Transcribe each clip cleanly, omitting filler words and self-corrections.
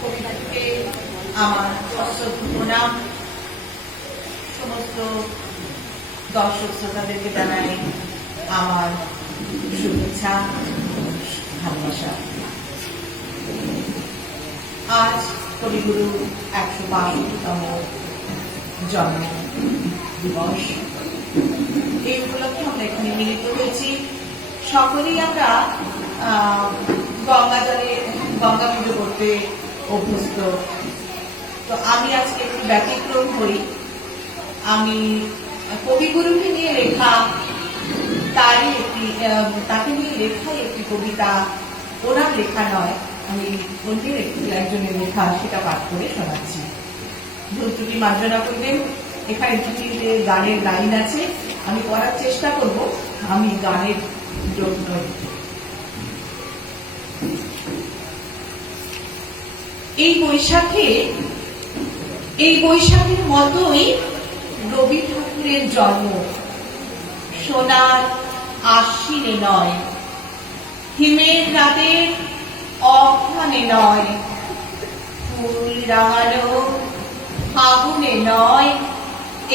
কবিতাকে আমার সশ্রদ্ধ প্রণাম। সমস্ত দর্শক শ্রোতাদেরকে জানাই আমার শুভেচ্ছা, ভালোবাসা। আজ কবিগুরু ১৬২তম জন্ম দিবস। এই উপলক্ষে আমরা এখানে মিলিত হয়েছি। সকলেই আমরা গঙ্গা পুজো করতে অভ্যস্ত। তো আমি আজকে একটু ব্যতিক্রম হই। আমি কবিগুরুকে নিয়ে লেখা তাকে নিয়ে লেখাই একটি কবিতা, ওনার লেখা নয়, আমি অন্যের একজনের লেখা, সেটা পাঠ করে শোনাচ্ছি। ভুল ত্রুটি মার্জনা করবেন। এখানে দুটি গানের লাইন আছে, আমি পড়ার চেষ্টা করব, আমি গানের যোগ নই। এই বৈশাখের মতোই রবি ঠাকুরের জন্ম। সোনার আশ্বিনে নয়, হিমের রাতের অঘ্রাণে নয়, ফুল রাঙানো ফাগুনে নয়,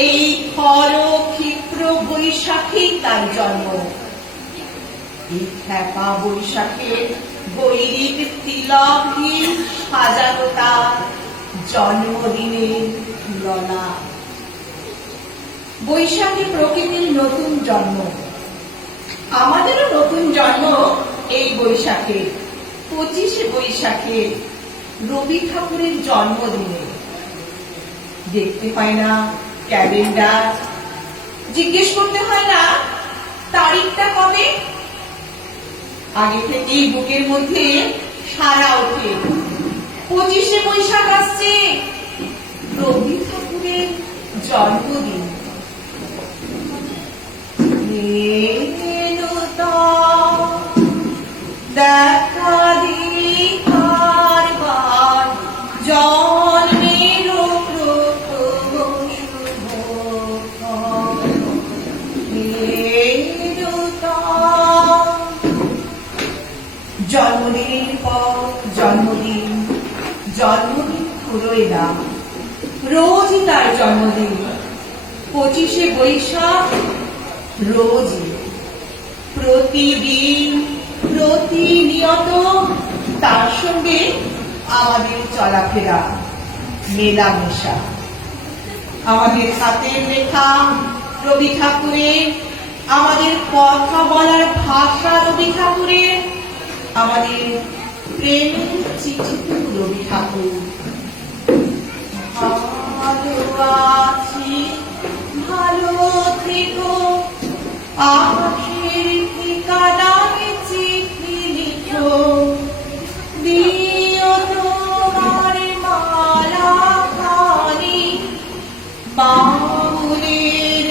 এই খর ক্ষিপ্র বৈশাখেই তার জন্ম। এই খ্যাপা বৈশাখের বৈরিক তিলকহীন সাজানো তার জন্মদিনের তুলনা। বৈশাখী প্রকৃতির নতুন জন্ম, আমাদেরও নতুন জন্ম এই বৈশাখে, ২৫শে বৈশাখে, রবি ঠাকুরের জন্মদিনে। দেখতে হয় না ক্যালেন্ডার, জিজ্ঞেস করতে হয় না তারিখটা কবে, আগে থেকেই বুকের মধ্যে সারা ওঠে, ২৫শে বৈশাখ আসছে, রবি ঠাকুরের জন্মদিন। দেখা দিবার বার জন্মের জন্মদিনের পর জন্মদিন, জন্মদিন ফুরোয় না, রোজই তার জন্মদিন। ২৫শে বৈশাখ রোজই, প্রতিদিন, প্রতিনিয়ত তার সঙ্গে আমাদের চলাফেরা, মেলামেশা। আমাদের হাতের লেখা রবি ঠাকুরের, আমাদের কথা বলার ভাষা রবি ঠাকুরের, আমাদের প্রেমের চিঠি রবি ঠাকুর। ভালো আছি, ভালো থেকো, আকাশের ঠিকানায় চিঠি লিখো, দিও তোমার মালা খানি বাউলের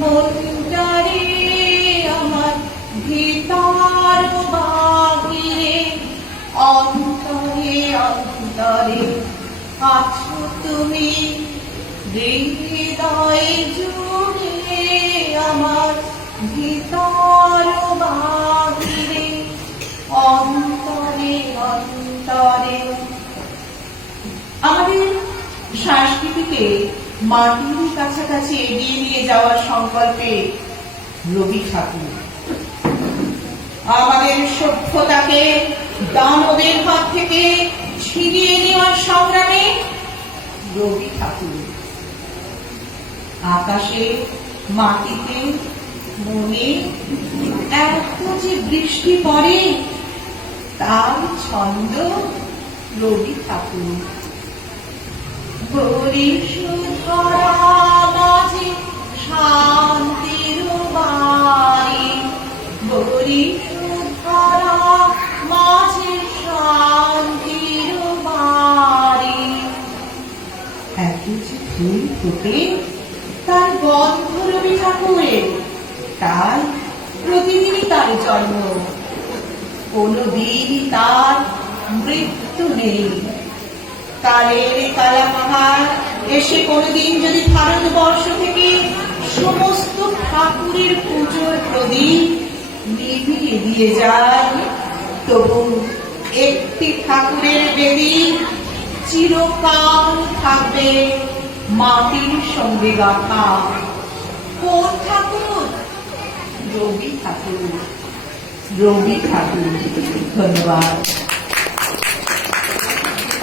মনটারে, আমার ভিতর বাহিরে, অন্তরে অন্তরে আছো তুমি, হৃদয় জুড়ে আমার ভিতর বাহিরে, অন্তরে অন্তরে। আমাদের সংস্কৃতিকে মাটির কাছাকাছি এগিয়ে নিয়ে যাওয়ার সংকল্পে রবি ঠাকুর, আমাদের সভ্যতাকে দানবের হাত থেকে ছিনিয়ে নেওয়ার সংগ্রামে রবি ঠাকুর। আকাশে, মাটিতে, মনে এত যে বৃষ্টি পড়ে, তার ছন্দ রবি ঠাকুর। বরিশধরা মাঝে শান্তির বাড়ি, বরিশধরা মাঝে শান্তির বাড়ি। এত যে ফুল ফোটে, তার গন্ধ রবি ঠাকুরের, তাই প্রতিদিনই তার জন্ম, কোনদিনই তার মৃত্যু নেই। কালের কালা পাহাড় এসে কোনদিন যদি ভারতবর্ষ থেকে সমস্ত ঠাকুরের পুজোর প্রদীপ নিভিয়ে দিয়ে যায়, তবু একটি ঠাকুরের বেদি চিরকাল থাকবে মাটির সঙ্গে গাথা। কোন ঠাকুর? রবি ঠাকুর। রবি ঠাকুর। ধন্যবাদ।